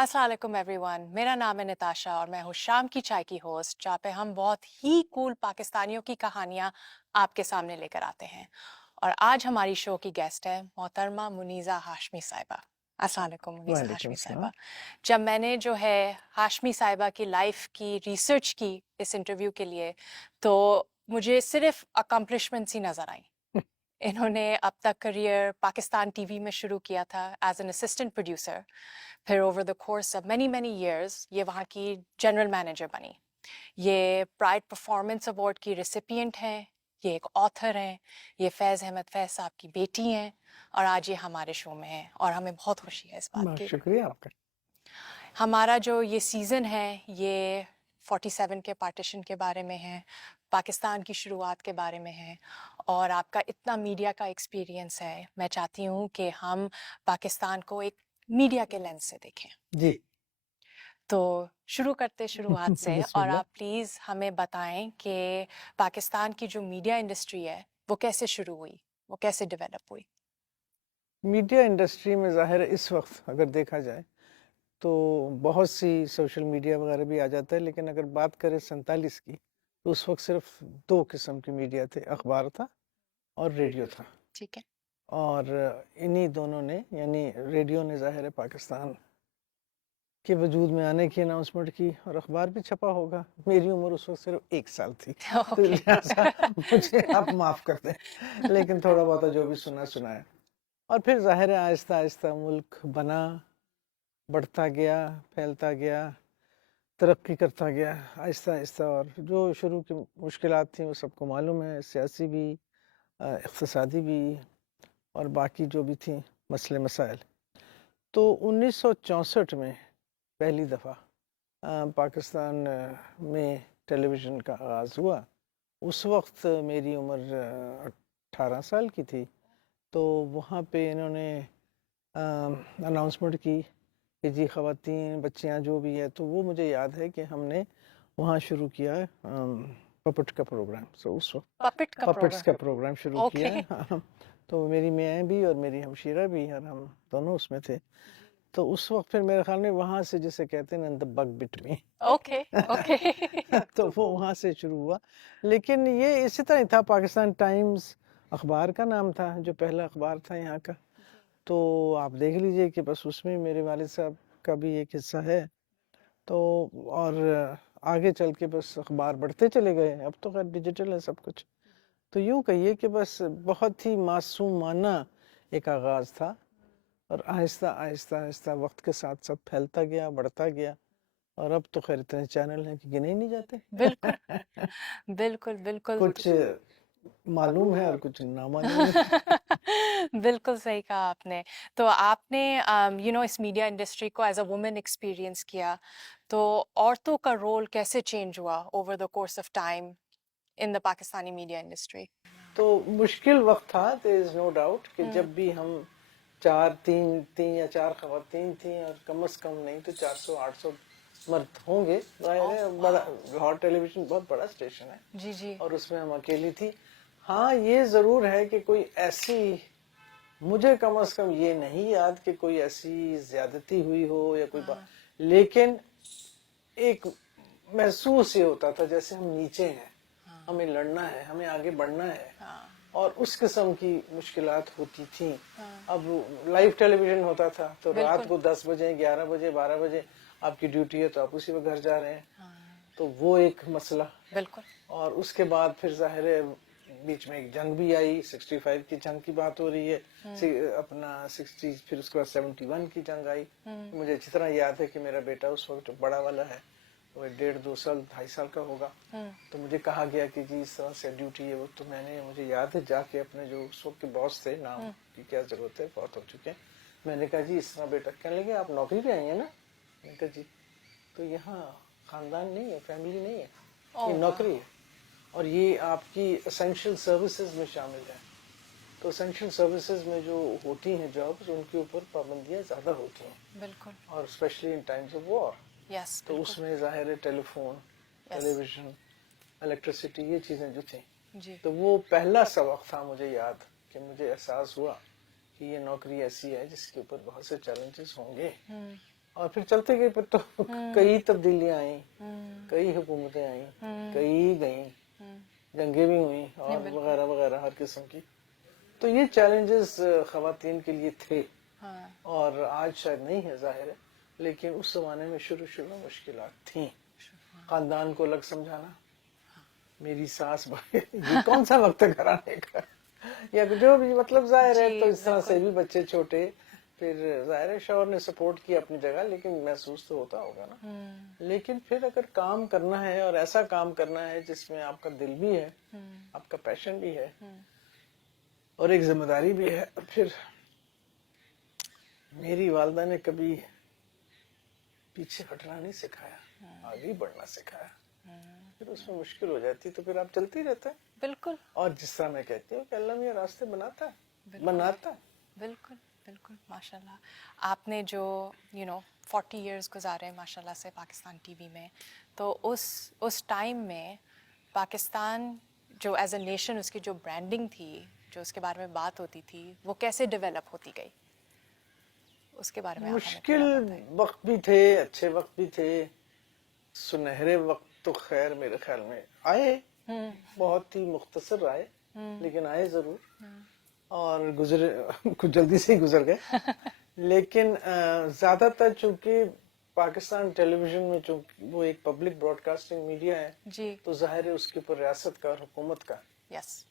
अस्सलाम वालेकुम एवरीवन, मेरा नाम है निताशा और मैं हूँ शाम की चाय की होस्ट, जहाँ पे हम बहुत ही कूल पाकिस्तानियों की कहानियाँ आपके सामने लेकर आते हैं। और आज हमारी शो की गेस्ट है मोहतरमा मुनीज़ा हाशमी साहिबा। अस्सलाम वालेकुम मुनीज़ा वालेकुम हाशमी अस्सलाम। साहिबा। जब मैंने जो है हाशमी साहिबा की लाइफ की रिसर्च की इस इंटरव्यू के लिए, तो मुझे सिर्फ अकम्पलिशमेंट्स ही नज़र आई। इन्होंने अब तक करियर पाकिस्तान टीवी में शुरू किया था एज एन असिस्टेंट प्रोड्यूसर। फिर over the course of many many years ये वहाँ की जनरल मैनेजर बनी। ये प्राइड परफॉर्मेंस अवार्ड की रिसिपिएंट हैं, ये एक ऑथर हैं, ये फैज़ अहमद फैज़ साहब की बेटी हैं और आज ये हमारे शो में हैं और हमें बहुत खुशी है इस बात बहुत की। शुक्रिया आपका। हमारा जो ये सीज़न है ये 47 के पार्टीशन के बारे में है, पाकिस्तान की शुरुआत के बारे में है और आपका इतना मीडिया का एक्सपीरियंस है, मैं चाहती हूँ कि हम पाकिस्तान को एक मीडिया के लेंस से देखें। जी तो शुरू करते शुरुआत से और बिस्मिल्लाह। आप प्लीज़ हमें बताएं कि पाकिस्तान की जो मीडिया इंडस्ट्री है वो कैसे शुरू हुई, वो कैसे डेवलप हुई। मीडिया इंडस्ट्री में ज़ाहिर है इस वक्त अगर देखा जाए तो बहुत सी सोशल मीडिया वगैरह भी आ जाता है, लेकिन अगर बात करें 47 की तो उस वक्त सिर्फ दो किस्म की मीडिया थे, अखबार था और रेडियो था। ठीक है। और इन्हीं दोनों ने, यानी रेडियो ने ज़ाहिर है पाकिस्तान के वजूद में आने की अनाउंसमेंट की और अखबार भी छपा होगा। मेरी उम्र उस वक्त सिर्फ 1 साल थी तो ओके। लिहाजा मुझे आप माफ़ कर दें, लेकिन थोड़ा बहुत जो भी सुना है। और फिर ज़ाहिर है आहिस्ता आहिस्ता मुल्क बना, बढ़ता गया, फैलता गया, तरक्की करता गया आहिस्ता आहिस्ता। और जो शुरू की मुश्किलात थी वो सबको मालूम है, सियासी भी, इक़्तिसादी भी और बाकी जो भी थी मसले मसाइल। तो 1964 में पहली दफ़ा पाकिस्तान में टेलीविज़न का आगाज़ हुआ। उस वक्त मेरी उम्र 18 साल की थी। तो वहाँ पे इन्होंने अनाउंसमेंट की कि जी ख़वातीन बच्चियाँ जो भी है, तो वो मुझे याद है कि हमने वहाँ शुरू किया पपेट का प्रोग्राम। सो उस वक्त पपेट का पपेट्स प्रोग्राम। का प्रोग्राम शुरू ओके। किया है। तो मेरी मियाँ भी और मेरी हमशीरा भी और हम दोनों उसमें थे। तो उस वक्त फिर मेरे ख्याल में वहाँ से, जिसे कहते हैं the bug bit me, okay. Okay. तो वो वहाँ से शुरू हुआ। लेकिन ये इसी तरह ही था। पाकिस्तान टाइम्स अखबार का नाम था, जो पहला अखबार था यहाँ का। तो आप देख लीजिए कि बस उसमें मेरे वालिद साहब का भी एक हिस्सा है। तो और आगे चल के बस अखबार बढ़ते चले गए। अब तो खैर डिजिटल है सब कुछ। तो यूँ कहिए कि बस बहुत ही मासूमाना एक आगाज़ था और आहिस्ता आहिस्ता आहिस्ता वक्त के साथ साथ फैलता गया, बढ़ता गया। और अब तो खैर इतने चैनल हैं कि गिने ही नहीं जाते। बिल्कुल बिल्कुल बिल्कुल। कुछ मालूम है और कुछ नामालूम है। बिल्कुल सही कहा आपने। तो आपने इस मीडिया इंडस्ट्री को एज अ वुमेन एक्सपीरियंस किया, तो औरतों का रोल कैसे चेंज हुआ over the course of time in the Pakistani media industry. तो मुश्किल वक्त था, देयर इज नो डाउट, कि जब भी हम तीन तीन या चार खवातीन थी और कम से कम नहीं तो 400-800 मर्द होंगे। जाहिर है बड़ा, लाहौर टेलीविजन बहुत बड़ा स्टेशन है जी जी। और उसमें हम अकेली थी। हाँ ये ज़रूर है कि कोई ऐसी, मुझे कम से कम ये नहीं याद कि कोई ऐसी ज्यादती हुई हो या कोई बात, लेकिन एक महसूस ये होता था जैसे हम नीचे हैं, हमें लड़ना है, हमें आगे बढ़ना है। और उस किस्म की मुश्किलात होती थी। अब लाइव टेलीविजन होता था तो रात को 10 बजे 11 बजे 12 बजे आपकी ड्यूटी है तो आप उसी वक्त घर जा रहे हैं। तो वो एक मसला। बिल्कुल। और उसके बाद फिर जाहिर है बीच में एक जंग भी आई, 65 की जंग की बात हो रही है, अपना 60, फिर उसके बाद 71 की जंग आई। मुझे अच्छी तरह याद है कि मेरा बेटा उस वक्त बड़ा वाला है, वो 1.5-2 साल 2.5 साल का होगा। तो मुझे कहा गया कि जी इस तरह से ड्यूटी है वो। तो मैंने, मुझे याद है, जाके अपने जो उस वक्त के बॉस थे, नाम की क्या जरूरत है, बहुत हो चुके हैं, मैंने कहा जी इस तरह बेटा, कहने लगे आप नौकरी पे आई हैं ना। मैंने कहा जी। तो यहाँ खानदान नहीं है, फैमिली नहीं है, ये नौकरी है और ये आपकी एसेंशियल सर्विसेज में शामिल है। तो एसेंशियल सर्विसेज में जो होती हैं जॉब्स, उनके ऊपर पाबंदियां ज़्यादा होती हैं। बिल्कुल। और specially in times of war. Yes. तो उसमें जाहिर है टेलीफोन, टेलीविजन, इलेक्ट्रिसिटी, ये चीज़ें जो थी। जी। तो वो पहला सबक था मुझे याद, कि मुझे एहसास हुआ कि ये नौकरी ऐसी है जिसके ऊपर बहुत से चैलेंजेस होंगे। اور پھر چلتے گئے، پھر تو کئی تبدیلیاں آئیں، کئی حکومتیں آئیں، کئی گئیں، جنگیں بھی ہوئیں اور وغیرہ وغیرہ ہر قسم کی. تو یہ چیلنجز خواتین کے لیے تھے اور آج شاید نہیں ہے ظاہر ہے، لیکن اس زمانے میں شروع میں مشکلات تھیں. خاندان کو الگ سمجھانا، میری ساس یہ کون سا وقت ہے گھر آنے کا، یا جو بھی مطلب ظاہر ہے. تو اس طرح سے بھی بچے چھوٹے، پھر ظاہر ہے شوہر نے سپورٹ کیا اپنی جگہ، لیکن محسوس تو ہوتا ہوگا نا. لیکن پھر اگر کام کرنا ہے اور ایسا کام کرنا ہے جس میں آپ کا دل بھی ہے، آپ کا پیشن بھی ہے اور ایک ذمہ داری بھی ہے، پھر میری والدہ نے کبھی پیچھے ہٹنا نہیں سکھایا، آگے بڑھنا سکھایا. پھر اس میں مشکل ہو جاتی تو پھر آپ چلتے ہی رہتے ہیں. بالکل. اور جس طرح میں کہتی ہوں کہ اللہ میاں راستے بناتا ہے، بناتا. بالکل بالکل. ماشاء اللہ آپ نے جو 40 ایئرس گزارے ہیں ماشاء اللہ سے پاکستان ٹی وی میں، تو اس ٹائم میں پاکستان جو ایز اے نیشن اس کی جو برانڈنگ تھی، جو اس کے بارے میں بات ہوتی تھی، وہ کیسے ڈیولپ ہوتی گئی، اس کے بارے میں آپ ہمیں مشکل تھوڑا بتائیں. وقت بھی تھے، اچھے وقت بھی تھے. سنہرے وقت تو خیر میرے خیال میں آئے، بہت ہی مختصر آئے، لیکن آئے ضرور، اور گزرے کچھ جلدی سے ہی گزر گئے. لیکن زیادہ تر چونکہ پاکستان ٹیلی ویژن میں چونکہ وہ ایک پبلک براڈ کاسٹنگ میڈیا ہے، جی تو ظاہر ہے اس کے اوپر ریاست کا اور حکومت کا یس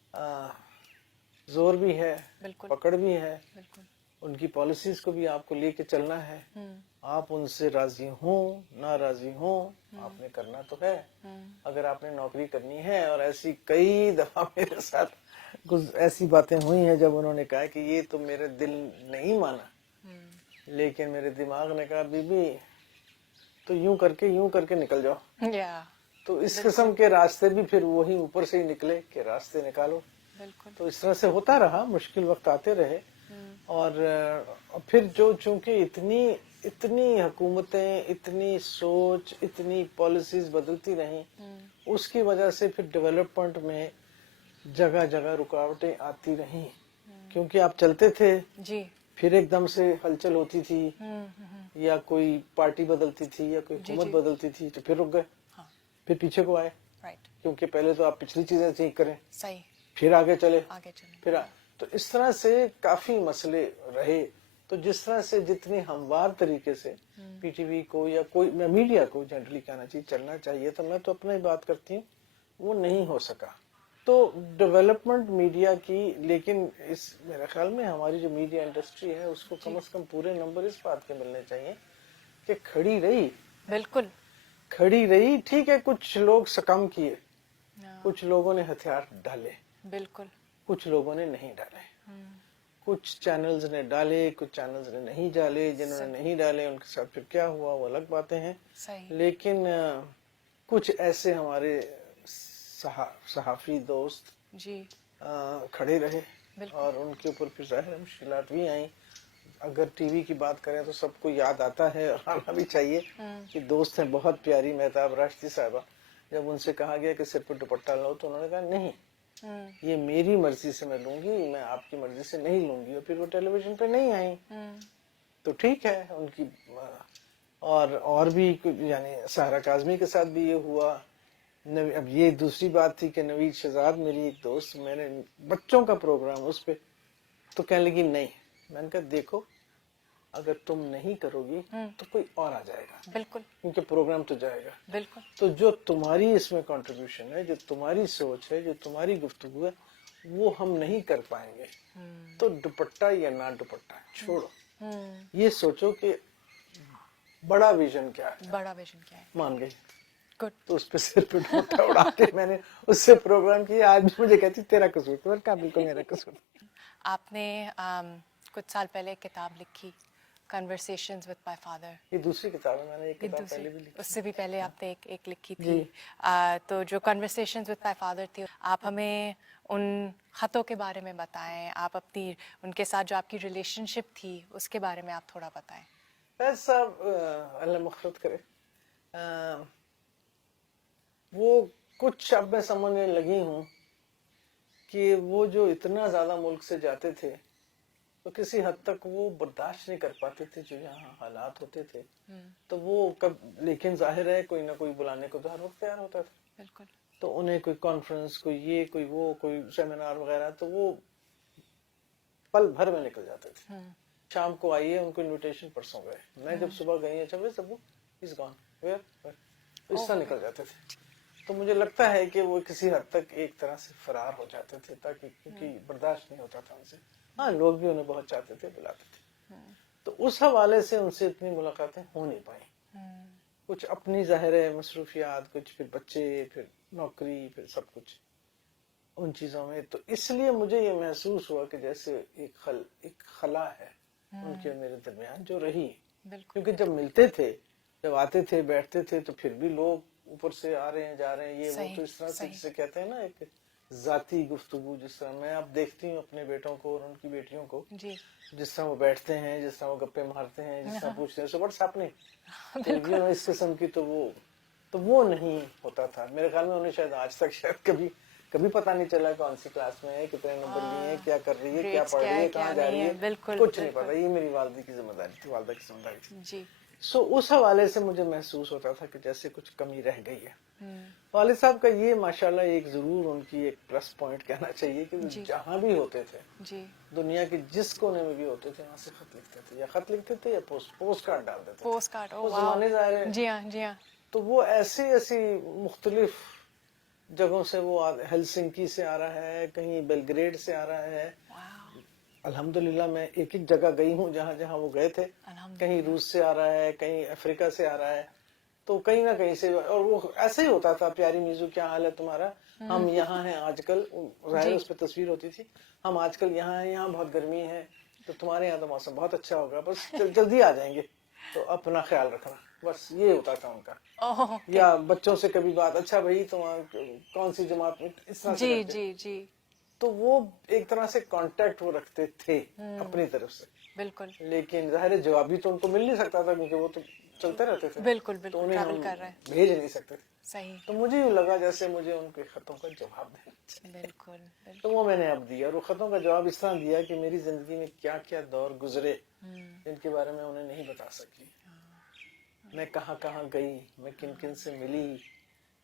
زور بھی ہے، بالکل پکڑ بھی ہے. بالکل. ان کی پالیسیز کو بھی آپ کو لے کے چلنا ہے. آپ ان سے راضی ہوں ناراضی ہوں، آپ نے کرنا تو ہے اگر آپ نے نوکری کرنی ہے. اور ایسی کئی دفعہ میرے ساتھ کچھ ایسی باتیں ہوئی ہیں جب انہوں نے کہا کہ یہ تو میرے دل نہیں مانا، لیکن میرے دماغ نے کہا بی بی تو یوں کر کے نکل جاؤ. تو اس قسم کے راستے بھی پھر وہی اوپر سے ہی نکلے کہ راستے نکالو. بالکل. تو اس طرح سے ہوتا رہا، مشکل وقت آتے رہے. اور پھر جو چونکہ اتنی حکومتیں، اتنی سوچ، اتنی پالیسیز بدلتی رہیں، اس کی وجہ سے پھر ڈیولپمنٹ میں جگہ جگہ رکاوٹیں آتی رہیں. کیونکہ آپ چلتے تھے، جی پھر ایک دم سے ہلچل ہوتی تھی، یا کوئی پارٹی بدلتی تھی یا کوئی حکومت بدلتی تھی تو پھر رک گئے، پھر پیچھے کو آئے. رائٹ. کیونکہ پہلے تو آپ پچھلی چیزیں ٹھیک کریں، صحیح. پھر آگے چلے، آگے چلیں. پھر تو اس طرح سے کافی مسئلے رہے. تو جس طرح سے جتنی ہموار طریقے سے پی ٹی وی کو یا کوئی میڈیا کو جنرلی کہنا چاہیے چلنا چاہیے، تو میں تو اپنا ہی بات کرتی ہوں، وہ نہیں ہو سکا. تو ڈیولپمنٹ میڈیا کی، لیکن اس میرے خیال میں ہماری جو میڈیا انڈسٹری ہے اس کو کم از کم پورے نمبر اس بات کے ملنے چاہیے کہ کھڑی رہی. بالکل کھڑی رہی. ٹھیک ہے کچھ لوگ سکم کیے، کچھ لوگوں نے ہتھیار ڈالے، بالکل. کچھ لوگوں نے نہیں ڈالے. کچھ چینلز نے ڈالے، کچھ چینلز نے نہیں ڈالے. جنہوں نے نہیں ڈالے ان کے ساتھ پھر کیا ہوا وہ الگ باتیں ہیں. صحیح. لیکن کچھ ایسے ہمارے صحافی دوست جی کھڑے رہے، بالکل. اور ان کے اوپر پھر ظاہر مشکلات بھی آئیں. اگر ٹی وی کی بات کریں تو سب کو یاد آتا ہے اور آنا بھی چاہیے کہ دوست ہیں بہت پیاری مہتاب راشدی صاحبہ، جب ان سے کہا گیا کہ سر پہ دوپٹہ لو تو انہوں نے کہا نہیں، یہ میری مرضی سے میں لوں گی، میں آپ کی مرضی سے نہیں لوں گی. اور پھر وہ ٹیلی ویژن پہ نہیں آئیں تو ٹھیک ہے ان کی. اور بھی یعنی سہرا کاظمی کے ساتھ بھی یہ ہوا. اب یہ دوسری بات تھی کہ نوید شہزاد میری ایک دوست، میں نے بچوں کا پروگرام اس پہ، تو کہنے لگی نہیں. میں نے کہا دیکھو اگر تم نہیں کرو گی تو کوئی اور آ جائے گا، بالکل کیونکہ پروگرام تو جائے گا. بالکل. تو جو تمہاری اس میں کنٹریبیوشن ہے، جو تمہاری سوچ ہے، جو تمہاری گفتگو ہے، وہ ہم نہیں کر پائیں گے. تو دوپٹہ یا نہ دوپٹہ چھوڑو، یہ سوچو کہ بڑا ویژن کیا ہے. بڑا ویژن کیا ہے. مان گئی. گڈ. تو اس پہ سر پہ دوپٹہ اڑا کے میں نے اس سے پروگرام کیا. آج بھی مجھے کہتی تیرا قصور تھا. میں نے کہا بالکل میرا قصور. آپ نے کچھ سال پہلے ایک کتاب لکھی کنورسیشنز وتھ مائی فادر. یہ دوسری کتاب ہے، میں نے ایک کتاب پہلے بھی لکھی. اس سے بھی پہلے آپ نے ایک لکھی تھی. جی. تو جو کنورسیشنز وتھ مائی فادر تھی، آپ ہمیں ان خطوں کے بارے میں بتائیں. آپ اپنی ان کے ساتھ جو آپ کی ریلیشن شپ تھی اس کے بارے میں آپ تھوڑا بتائیں. فیض صاحب اللہ مغفرت کرے، وہ کچھ اب میں سمجھنے لگی ہوں کہ وہ جو اتنا زیادہ ملک سے جاتے تھے तो किसी हद तक वो बर्दाश्त नहीं कर पाते थे जो यहाँ हालात होते थे। तो वो लेकिन जाहिर है कोई ना कोई बुलाने को तो हर वक्त तैयार होता था। बिल्कुल। तो उन्हें कोई कॉन्फ्रेंस, कोई ये, कोई वो, कोई सेमिनार वगैरह, तो वो पल भर में निकल जाते थे। शाम को आइए, उनको इनविटेशन परसों गए, मैं जब सुबह गई, अच्छा वे सब इज गॉन, वेयर, इस तरह निकल जाते थे। तो मुझे लगता है कि वो किसी हद तक एक तरह से फरार हो जाते थे, ताकि क्योंकि बर्दाश्त नहीं होता था उनसे। हाँ, लोग भी उन्हें बहुत चाहते थे, बुलाते थे। तो उस हवाले से उनसे इतनी मुलाकातें हो नहीं पाई। कुछ अपनी जाहिर है मसरूफियात, कुछ फिर बच्चे, फिर नौकरी, फिर सब कुछ उन चीजों में। तो इसलिए मुझे ये महसूस हुआ कि जैसे एक खला है उनके और मेरे दरमियान जो रही। क्योंकि जब मिलते थे, जब आते थे, बैठते थे, तो फिर भी लोग ऊपर से आ रहे हैं, जा रहे हैं, ये वो, तो इस तरह से जिसे कहते हैं ना एक जाती गुफ्तगू। जिस तरह मैं अब देखती हूँ अपने बेटों को और उनकी बेटियों को, जिस तरह वो बैठते हैं, जिस तरह वो गप्पे मारते हैं, जिस तरह पूछते हैं सो व्हाट्स हैपनिंग, इस किस्म की, तो वो नहीं होता था मेरे ख्याल में। उन्हें शायद आज तक शायद कभी पता नहीं चला कौन सी क्लास में है, कितने नंबर लिए हैं, क्या कर रही है, क्या पढ़ रही है, कहाँ जा रही है, कुछ नहीं पता। ये मेरी वालदा की जिम्मेदारी थी। सो उस हवाले से मुझे महसूस होता था कि जैसे कुछ कमी रह गई है। वालिद साहब का ये माशाल्लाह एक जरूर उनकी एक प्लस पॉइंट कहना चाहिए कि जहाँ भी होते थे, दुनिया के जिस कोने में भी होते थे, वहाँ से खत लिखते थे, या पोस्ट कार्ड डाल देते थे। पोस्ट कार्ड, उस जमाने ज़ाहिर है। जी हाँ। तो वो ऐसी मुख्तलिफ जगहों से, वो हेलसिंकी से आ रहा है, कहीं बेलग्रेड से आ रहा है। अल्हम्दुलिल्लाह मैं एक जगह गई हूँ जहाँ जहाँ वो गए थे। कहीं रूस से आ रहा है, कहीं अफ्रीका से आ रहा है, तो कहीं ना कहीं से। और वो ऐसे ही होता था, प्यारी मीजू क्या हाल है तुम्हारा, हम यहाँ हैं आजकल, जाहिर उस पर तस्वीर होती थी, हम आजकल यहाँ हैं, यहाँ बहुत गर्मी है, तो तुम्हारे यहाँ तो मौसम बहुत अच्छा होगा, बस जल्दी आ जाएंगे, तो अपना ख्याल रखना, बस ये होता था उनका। या बच्चों से कभी बात, अच्छा भाई तुम कौन सी जमात में, इस तरह से जी। तो वो एक तरह से कांटेक्ट वो रखते थे अपनी तरफ से। बिल्कुल। लेकिन जाहिर है जवाब भी तो उनको मिल नहीं सकता था, क्योंकि वो तो चलते रहते थे। बिल्कुल तो उन्हें हम भेज नहीं सकते थे। सही। तो मुझे यूँ लगा जैसे मुझे उनके खतों का जवाब देना चाहिए। बिल्कुल। तो वो मैंने अब दिया, और वो खतों का जवाब इस तरह दिया कि मेरी जिंदगी में क्या क्या दौर गुजरे जिनके बारे में उन्हें नहीं बता सकी। मैं कहाँ कहाँ गई, मैं किन किन से मिली,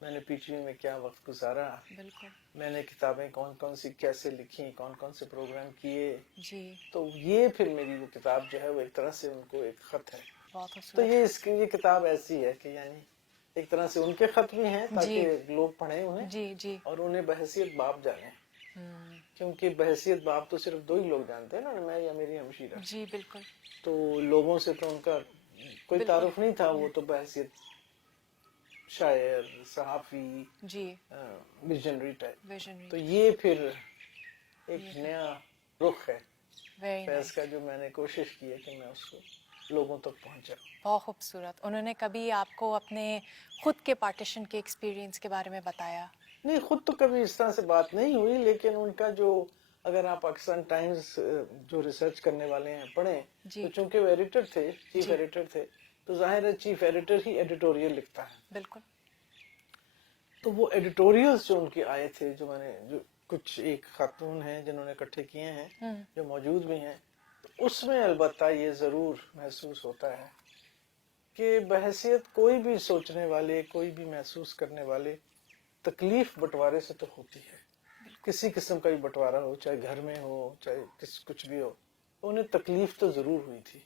मैंने पीटीयू में क्या वक्त गुजारा, मैंने किताबें कौन कौन सी कैसे लिखी, कौन कौन से प्रोग्राम किए जी। तो ये फिर मेरी वो किताब जो है वो एक तरह से उनको एक खत है। तो ये किताब ऐसी है कि यानी एक तरह से उनके खत भी हैं, ताकि लोग पढ़ें उन्हें जी। और उन्हें बहसियत बाप जाने, क्योंकि बहसियत बाप तो सिर्फ दो ही लोग जानते हैं ना, मैं या मेरी हमशीरा जी। बिल्कुल। तो लोगों से तो उनका कोई तारुफ नहीं था, वो तो बहसियत शायर, सहाफी जी, विजनरी टाइप। तो ये फिर एक नया रुख है फैज का, जो मैंने कोशिश की है कि मैं उसको लोगों तक पहुंचा। बहुत खूबसूरत। उन्होंने कभी आपको अपने खुद के पार्टीशन के एक्सपीरियंस के बारे में बताया? नहीं, खुद तो कभी इस तरह से बात नहीं हुई, लेकिन उनका जो, अगर आप पाकिस्तान टाइम्स जो रिसर्च करने वाले हैं पढ़ें, तो चूंकि वो एडिटर थे, चीफ एडिटर थे, तो जाहिर है चीफ एडिटर ही एडिटोरियल लिखता है। बिल्कुल। तो वो एडिटोरियल्स जो उनके आए थे, जो मैंने जो कुछ एक खातून हैं जिन्होंने इकट्ठे किए हैं, जो मौजूद भी हैं, तो उसमें अलबत्ता ये जरूर महसूस होता है कि बहसियत कोई भी सोचने वाले, कोई भी महसूस करने वाले, तकलीफ बंटवारे से तो होती है। किसी किस्म का भी बंटवारा हो, चाहे घर में हो, चाहे कुछ भी हो, तो उन्हें तकलीफ तो जरूर हुई थी,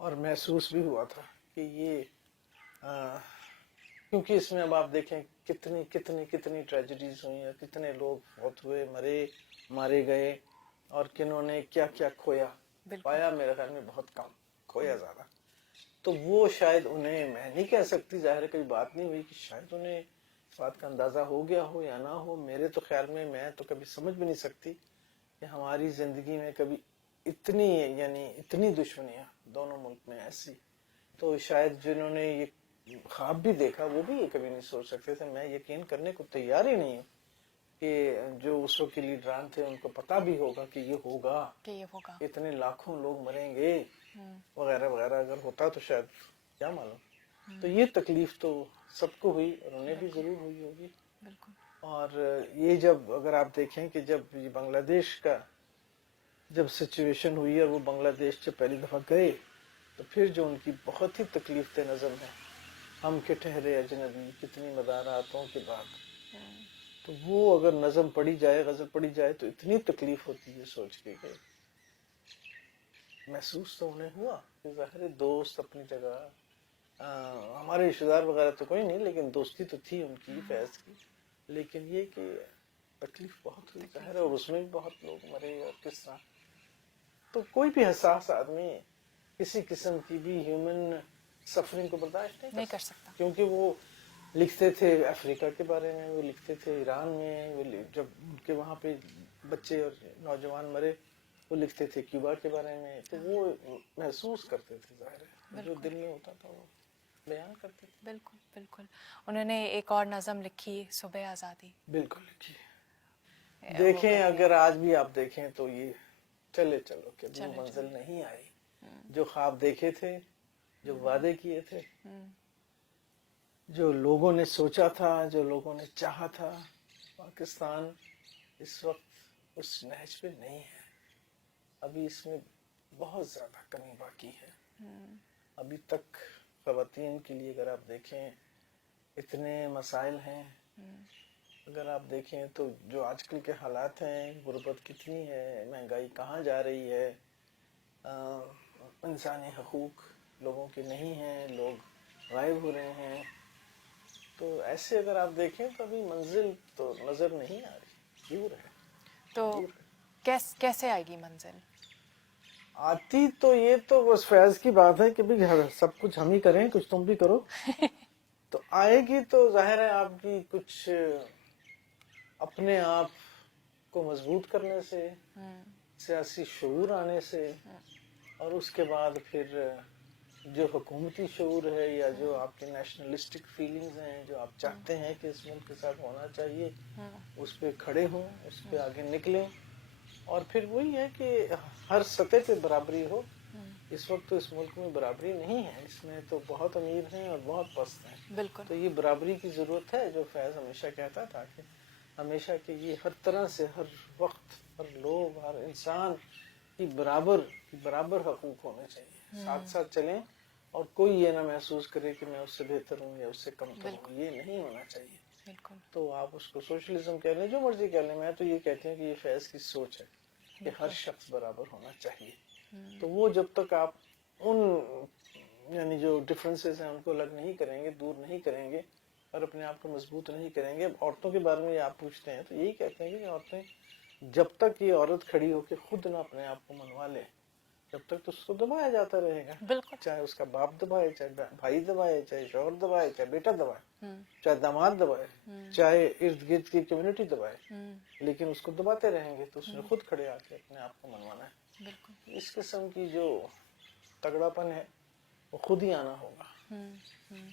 और महसूस भी हुआ था कि ये क्योंकि इसमें अब आप देखें कितनी कितनी कितनी ट्रेजेडीज हुई हैं, कितने लोग बहुत हुए, मारे गए, और किन्होंने क्या क्या खोया, पाया मेरे ख्याल में बहुत कम, खोया ज्यादा। तो वो शायद उन्हें, मैं नहीं कह सकती, जाहिर है कोई बात नहीं हुई, कि शायद उन्हें इस बात का अंदाजा हो गया हो या ना हो। मेरे तो ख्याल में, मैं तो कभी समझ भी नहीं सकती कि हमारी जिंदगी में कभी इतनी दुश्मनियां दोनों मुल्क में ऐसी, तो शायद जिन्होंने ये ख्वाब भी देखा वो भी ये कभी नहीं सोच सकते थे। मैं यकीन करने को तैयार ही नहीं हूँ कि जो उस वक्त के लीडरान थे उनको पता भी होगा कि ये होगा, इतने लाखों लोग मरेंगे वगैरह वगैरह। अगर होता तो शायद क्या मालूम। तो ये तकलीफ तो सबको हुई, और उन्हें भी जरूर हुई होगी। और ये जब, अगर आप देखें कि जब ये बांग्लादेश का जब सिचुएशन हुई और वो बांग्लादेश जब पहली दफा गए तो फिर जो उनकी बहुत ही तकलीफ थे नज़म में, हम के ठहरे अजनबी कितनी मदारातों के बाद, तो वो अगर नज़म पढ़ी जाए, गजल पढ़ी जाए तो इतनी तकलीफ होती है सोच के कि महसूस तो उन्हें हुआ कि ज़ाहिर है दोस्त अपनी जगह, हमारे रिश्तेदार वगैरह तो कोई नहीं, लेकिन दोस्ती तो थी उनकी फैज की, लेकिन ये कि तकलीफ बहुत हुई ज़ाहिर है, और उसमें भी बहुत लोग मरे और किस तरह। तो कोई भी हसास आदमी किसी किस्म की भी ह्यूमन सफरिंग को बर्दाश्त नहीं कर सकता, क्योंकि वो लिखते थे अफ्रीका के बारे में, वो लिखते थे ईरान में, वो जब उनके वहाँ पे बच्चे और नौजवान मरे वो लिखते थे क्यूबा के बारे में, तो वो महसूस करते थे, ज़ाहिर है जो दिल में होता था वो बयान करते थे। बिल्कुल बिल्कुल। उन्होंने एक और नज़म लिखी, सुबह आज़ादी। बिल्कुल लिखी। देखें अगर आज भी आप देखें तो ये चले चलो कि वो मंजिल नहीं आई, जो ख्वाब देखे थे, जो वादे किए थे, जो लोगों ने सोचा था, जो लोगों ने चाहा था, पाकिस्तान इस वक्त उस नहज पे नहीं है। अभी इसमें बहुत ज्यादा कमी बाकी है। अभी तक ख़वातीन के लिए अगर आप देखें इतने मसाइल हैं, अगर आप देखें तो जो आजकल के हालात हैं, गुर्बत कितनी है, महंगाई कहाँ जा रही है, इंसानी हकूक लोगों के नहीं हैं, लोग गायब हो रहे हैं, तो ऐसे अगर आप देखें तो अभी मंजिल तो नज़र नहीं आ रही, दूर है। तो कैसे आएगी मंजिल? आती तो ये तो बस फैज की बात है कि भाई सब कुछ हम ही करें, कुछ तुम भी करो तो आएगी। तो जाहिर है आपकी कुछ अपने आप को मजबूत करने से, सियासी शऊर आने से, और उसके बाद फिर जो हुकूमती शऊर है या जो आपकी नेशनलिस्टिक फीलिंग्स हैं, जो आप चाहते हैं कि इस मुल्क के साथ होना चाहिए, उस पर खड़े हों, उस पर आगे निकलें, और फिर वही है कि हर सतह पे बराबरी हो। इस वक्त तो इस मुल्क में बराबरी नहीं है, इसमें तो बहुत अमीर हैं और बहुत पस्त हैं। बिल्कुल। तो ये बराबरी की जरूरत है, जो फैज हमेशा कहता था कि हमेशा कि ये हर तरह से, हर वक्त, हर लोग, हर इंसान की बराबर हकूक होने चाहिए, साथ साथ चलें, और कोई ये ना महसूस करे कि मैं उससे बेहतर हूँ या उससे कमतर हूँ, ये नहीं होना चाहिए। बिल्कुल। तो आप उसको सोशलिज्म कह लें, जो मर्जी कह लें, मैं तो ये कहती हूँ कि ये फैज की सोच है कि हर शख्स बराबर होना चाहिए। तो वो जब तक आप उन यानी जो डिफरेंसेस हैं उनको अलग नहीं करेंगे, दूर नहीं करेंगे, और अपने आप को मजबूत नहीं करेंगे। औरतों के बारे में आप पूछते हैं तो यही कहते हैं कि औरतें जब तक ये औरत खड़ी होकर खुद ना अपने आप को मनवा ले, जब तक तो उसको दबाया जाता रहेगा। बिल्कुल। चाहे उसका बाप दबाए, चाहे भाई दबाए, चाहे शौहर दबाए, चाहे बेटा दबाए, चाहे दामाद दबाए, चाहे इर्द गिर्द की कम्युनिटी दबाए, लेकिन उसको दबाते रहेंगे तो उसने खुद खड़े आके अपने आप को मनवाना है। बिल्कुल। इस किस्म की जो तगड़ापन है वो खुद ही आना होगा,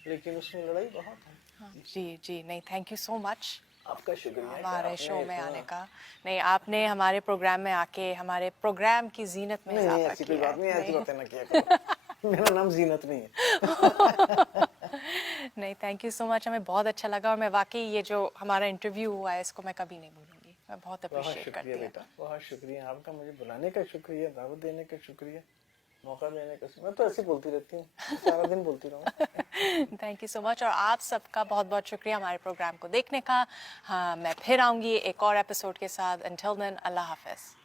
लेकिन उसमें लड़ाई बहुत है। हाँ, जी जी, नहीं, थैंक यू सो मच आपका शुक्रिया हमारे शो में आने का। नहीं, आपने हमारे प्रोग्राम में आके हमारे प्रोग्राम की जीनत में नहीं, इजाफा ऐसी किया कोई बात नहीं, ऐसी है। बातें ना किया करो। मेरा नाम जीनत नहीं है। नहीं, थैंक यू सो मच, हमें बहुत अच्छा लगा, और मैं वाकई ये जो हमारा इंटरव्यू हुआ है इसको मैं कभी नहीं भूलूंगी। मैं बहुत अप्रिशिएट करती हूँ। बेटा, बहुत शुक्रिया आपका, मुझे बुलाने का शुक्रिया, दावत देने का शुक्रिया, मौका देने का। मैं तो ऐसे बोलती रहती हूँ, सारा दिन बोलती रहूँ। थैंक यू सो मच, और आप सबका बहुत बहुत शुक्रिया हमारे प्रोग्राम को देखने का। हाँ, मैं फिर आऊँगी एक और एपिसोड के साथ। अंटिल देन, अल्लाह हाफिज़।